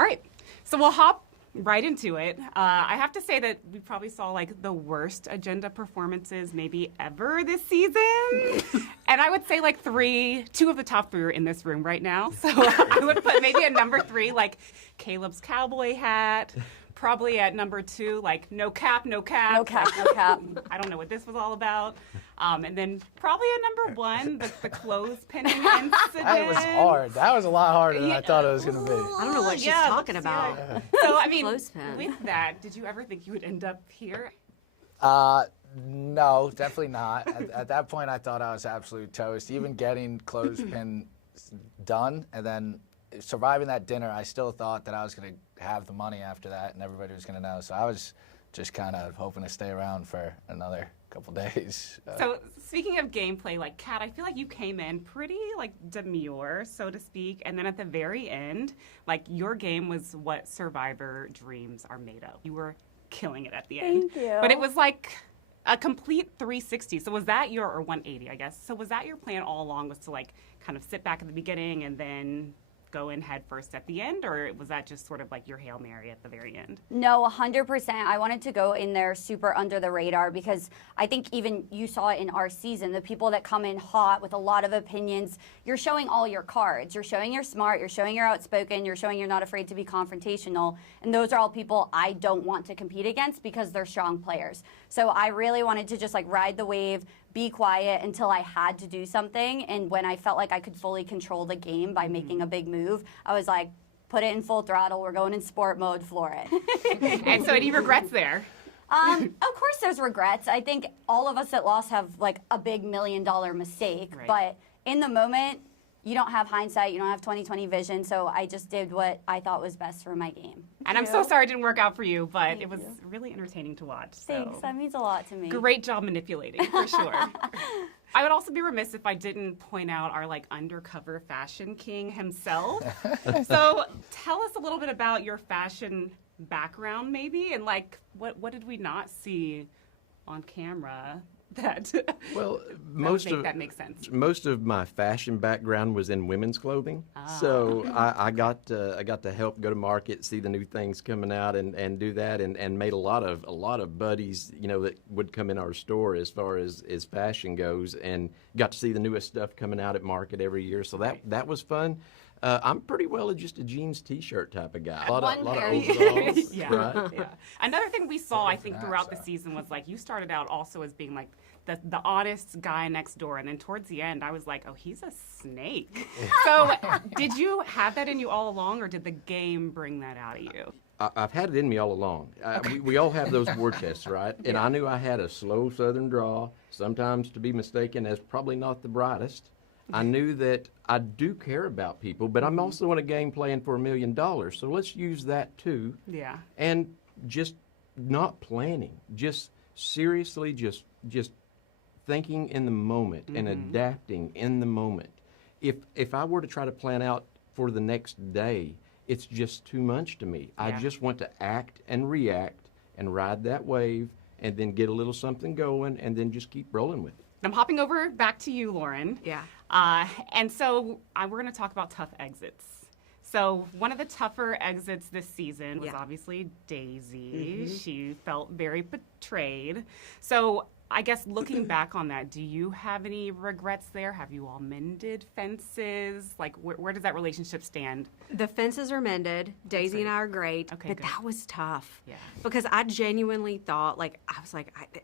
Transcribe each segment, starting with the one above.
All right, so we'll hop right into it. I have to say that we probably saw like the worst agenda performances maybe ever this season. And I would say like two of the top three are in this room right now. So I would put maybe at number 3, like Caleb's cowboy hat. Probably at number 2, like no cap, no cap. No cap, no cap. I don't know what this was all about. And then probably at number 1, the clothespinning incident. That was hard. That was a lot harder than I thought it was going to be. I don't know what she's talking about. Yeah. So, I mean, Clothespin. with that, did you ever think you would end up here? No, definitely not. At that point, I thought I was absolute toast. Even getting clothespin done and then surviving that dinner, I still thought that I was going to have the money after that and everybody was going to know. So I was just kind of hoping to stay around for another couple days. So speaking of gameplay, like Kat, I feel like you came in pretty like demure, so to speak, and then at the very end, like your game was what Survivor dreams are made of. You were killing it at the end. Thank you. But it was like a complete 360. So was that or 180, I guess. So was that your plan all along, was to like kind of sit back at the beginning and then go in head first at the end, or was that just sort of like your Hail Mary at the very end? No, 100%. I wanted to go in there super under the radar because I think even you saw it in our season, the people that come in hot with a lot of opinions, you're showing all your cards. You're showing you're smart, you're showing you're outspoken, you're showing you're not afraid to be confrontational, and those are all people I don't want to compete against because they're strong players. So I really wanted to just like ride the wave, be quiet until I had to do something, and when I felt like I could fully control the game by making a big move, I was like, put it in full throttle, we're going in sport mode, floor it. And so any regrets there? Of course there's regrets. I think all of us that lost have like a big $1 million mistake, Right. but in the moment, you don't have hindsight, you don't have 20/20 vision, so I just did what I thought was best for my game. And I'm so sorry it didn't work out for you, but it was really entertaining to watch. So. Thanks, that means a lot to me. Great job manipulating, for sure. I would also be remiss if I didn't point out our like undercover fashion king himself. So tell us a little bit about your fashion background maybe, and like what did we not see on camera that Well, that makes sense. most of my fashion background was in women's clothing, so I got to help go to market, see the new things coming out, and do that, and made a lot of buddies, that would come in our store as far as fashion goes, and got to see the newest stuff coming out at market every year. So that was fun. I'm pretty well just a jeans T-shirt type of guy. A lot of overalls, Yeah. right? Yeah. Another thing we saw, I think, throughout the season was like you started out also as being like the honest guy next door, and then towards the end, I was like, oh, he's a snake. So, did you have that in you all along, or did the game bring that out of you? I've had it in me all along. We all have those word tests, right? And I knew I had a slow Southern drawl, sometimes to be mistaken as probably not the brightest. I knew that I do care about people, but I'm also in a game playing for $1 million, so let's use that too. Yeah. And just not planning, just seriously, just thinking in the moment and adapting in the moment. If I were to try to plan out for the next day, it's just too much to me. Yeah. I just want to act and react and ride that wave and then get a little something going and then just keep rolling with it. I'm hopping over back to you, Lauren. Yeah. And so we're going to talk about tough exits. So one of the tougher exits this season was obviously Daisy. She felt very betrayed. So I guess looking back on that, do you have any regrets there? Have you all mended fences? Like, where does that relationship stand? The fences are mended. Daisy and I are great. Okay, but good. that was tough. Yeah. Because I genuinely thought,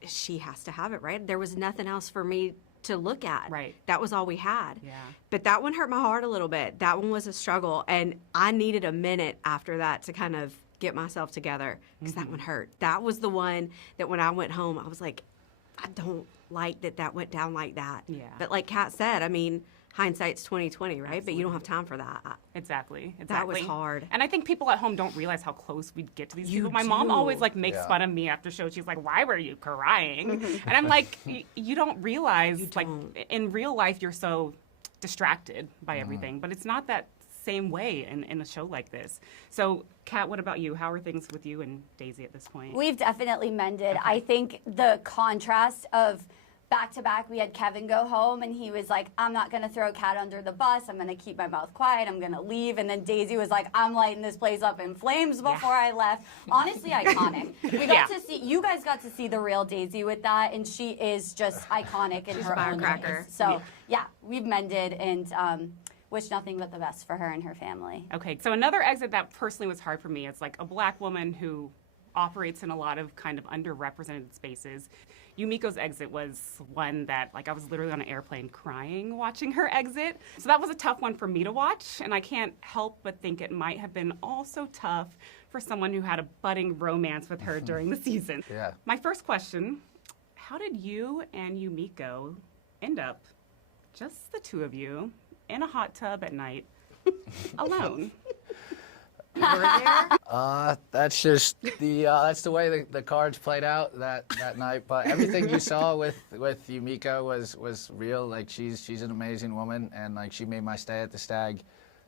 she has to have it, right? There was nothing else for me to look at. Right. That was all we had. Yeah. But that one hurt my heart a little bit. That one was a struggle. And I needed a minute after that to kind of get myself together because that one hurt. That was the one that when I went home, I was like, I don't like that went down like that. Yeah. But like Kat said, I mean, hindsight's 20/20, right? But you don't have time for that. Exactly. That was hard. And I think people at home don't realize how close we'd get to these You people. My mom do. always like makes fun of me after shows. She's like, "Why were you crying?" And I'm like, "You don't realize like in real life you're so distracted by everything, but it's not that same way in a show like this." So, Kat, what about you? How are things with you and Daisy at this point? We've definitely mended. I think the contrast of back to back, we had Kevin go home, and he was like, I'm not going to throw Kat under the bus. I'm going to keep my mouth quiet. I'm going to leave. And then Daisy was like, I'm lighting this place up in flames before I left. Honestly, iconic. We got to see, you guys got to see the real Daisy with that, and she is just iconic in her own firecracker. ways. So, yeah, we've mended, and wish nothing but the best for her and her family. Okay, so another exit that personally was hard for me is like a black woman who operates in a lot of kind of underrepresented spaces. Yumiko's exit was one that, like, I was literally on an airplane crying watching her exit. So that was a tough one for me to watch, and I can't help but think it might have been also tough for someone who had a budding romance with her during the season. Yeah. My first question, how did you and Yumiko end up, just the two of you, in a hot tub at night, alone? That's just that's the way the cards played out that night. But everything you saw with Yumiko was real. Like she's an amazing woman, and like she made my stay at the Stag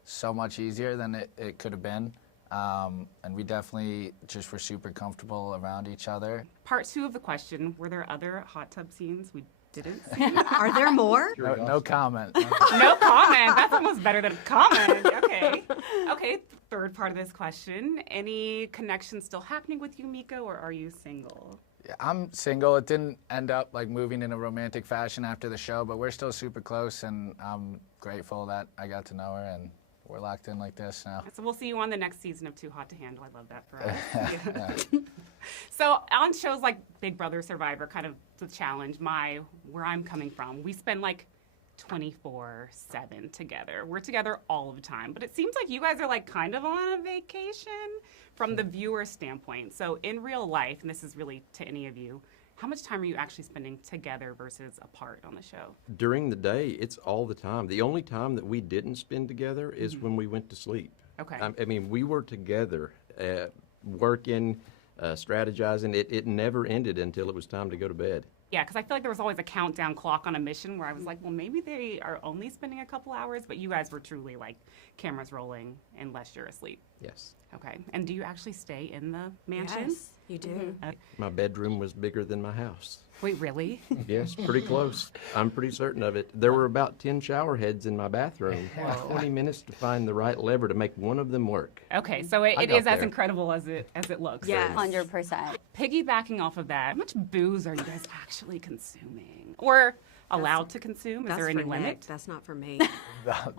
so much easier than it could have been. And we definitely just were super comfortable around each other. Part two of the question, were there other hot tub scenes we didn't see? Are there more? No comment. No comment. That's almost better than comment. Okay. Okay, third part of this question. Any connection still happening with Yumiko, or are you single? Yeah, I'm single. It didn't end up like moving in a romantic fashion after the show, but we're still super close, and I'm grateful that I got to know her, and we're locked in like this now. So we'll see you on the next season of Too Hot to Handle. I love that for us. Yeah. So on shows like Big Brother, Survivor, kind of the challenge, where I'm coming from, we spend like 24/7 together. We're together all the time. But it seems like you guys are like kind of on a vacation from the viewer standpoint. So in real life, and this is really to any of you, how much time are you actually spending together versus apart on the show? During the day, it's all the time. The only time that we didn't spend together is when we went to sleep. Okay. I mean, we were together, working, strategizing. It never ended until it was time to go to bed. Yeah, because I feel like there was always a countdown clock on a mission where I was like, well, maybe they are only spending a couple hours, but you guys were truly like cameras rolling unless you're asleep. Yes. Okay. And do you actually stay in the mansion? Yes, you do. My bedroom was bigger than my house. Wait, really? Yes, pretty close. I'm pretty certain of it. There were about 10 shower heads in my bathroom. 20 minutes to find the right lever to make one of them work. Okay, so it got is as there. incredible as it looks. Yes. 100%. Piggybacking off of that, how much booze are you guys actually consuming? Or allowed to consume? Is That's there any for limit? Nick. That's not for me.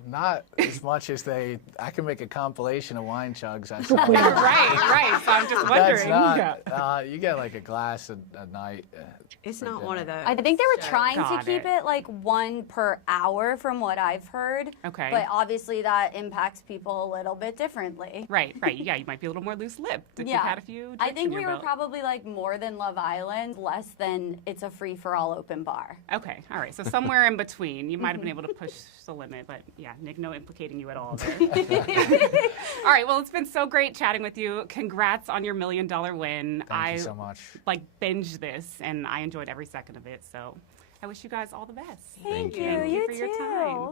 Not as much as I can make a compilation of wine chugs. That's right. So I'm just wondering. That's not. You get like a glass a night. It's not one of those. I think they were trying to Got keep it. it like one per hour from what I've heard. Okay. But obviously that impacts people a little bit differently. Right. Yeah, you might be a little more loose-lipped if Yeah. you've had a few drinks I think in your we were belt. probably like more than Love Island, less than it's a free-for-all open bar. Okay, all right. So somewhere in between, you might have been able to push the limit, but yeah, Nick, no implicating you at all there. All right, well, it's been so great chatting with you. Congrats on your $1 million win. Thank you so much. Like binged this, and I enjoyed every second of it. So I wish you guys all the best. Thank you. Thank you You for your too. time.